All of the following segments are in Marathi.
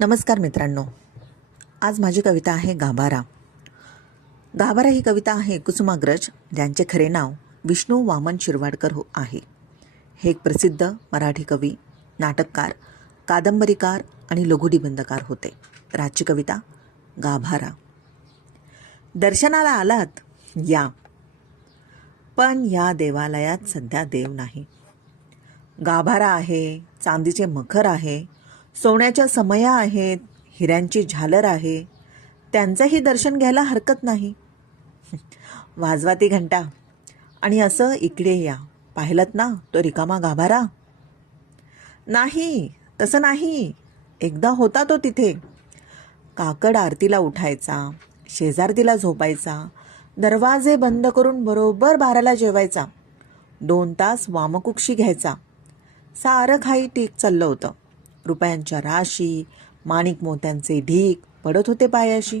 नमस्कार मित्रांनो, आज माझी कविता आहे गाभारा. गाभारा ही कविता आहे कुसुमाग्रज, ज्यांचे खरे नाव विष्णू वामन शिरवाडकर आहे. हे एक प्रसिद्ध मराठी कवी, नाटककार, कादंबरीकार आणि लघुनिबंधकार होते. तर आजची कविता गाभारा. दर्शनाला आलात या, पण या देवालयात सध्या देव नाही. गाभारा आहे, चांदीचे मखर आहे, सोन्याच्या समया आहेत, हिऱ्यांची झालर आहे, त्यांचंही दर्शन घ्यायला हरकत नाही. वाजवा ती घंटा आणि असं इकडे या, पाहिलत ना तो रिकामा गाभारा. नाही, तसं नाही, एकदा होता तो तिथे. काकड आरतीला उठायचा, शेजारतीला झोपायचा, दरवाजे बंद करून बरोबर 12ला जेवायचा, 2 तास वामकुक्षी घ्यायचा. सारं काही ठीक चाललं होतं. रुपयांच्या राशी, माणिक मोत्यांचे ढीक पडत होते पायाशी.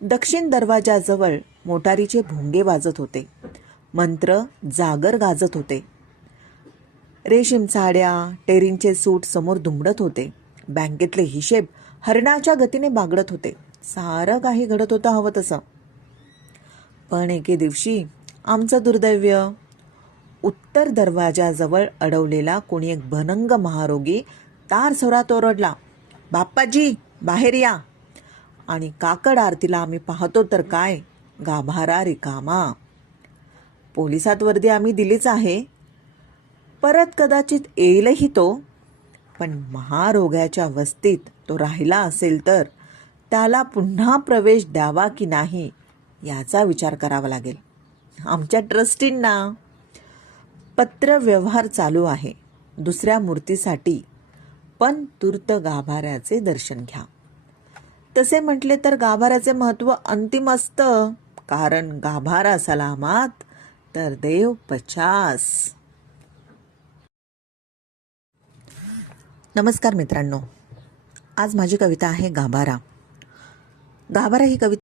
दक्षिण दरवाजाजवळ मोटारीचे भोंगे वाजत होते, मंत्र जागर गाजत होते. रेशीम साड्या, टेरींचे सूट समोर दुमडत होते. बँकेतले हिशेब हरणाच्या गतीने बागडत होते. सारं काही घडत होतं हवं तसं. पण एके दिवशी आमचं दुर्दैव्य. उत्तर दरवाजाजवळ अडवलेला कोणी एक भनंग महारोगी तार स्वरात ओरडला, बाप्पाजी बाहेर या. आणि काकड आरतीला आम्ही पाहतो तर काय, गाभारा रिकामा. पोलिसात वर्दी आम्ही दिलीच आहे, परत कदाचित येईलही तो. पण महारोग्याच्या वस्तीत तो राहिला असेल तर त्याला पुन्हा प्रवेश द्यावा की नाही याचा विचार करावा लागेल. आमच्या ट्रस्टींना पत्र व्यवहार चालू आहे दुसऱ्या मूर्तीसाठी, पण तूर्त गाभाऱ्याचे दर्शन घ्या. तसे म्हटले तर गाभाऱ्याचे महत्त्व अंतिम असतं, कारण गाभारा सलामात तर देव 50. नमस्कार मित्रांनो, आज माझी कविता आहे गाभारा. गाभारा ही कविता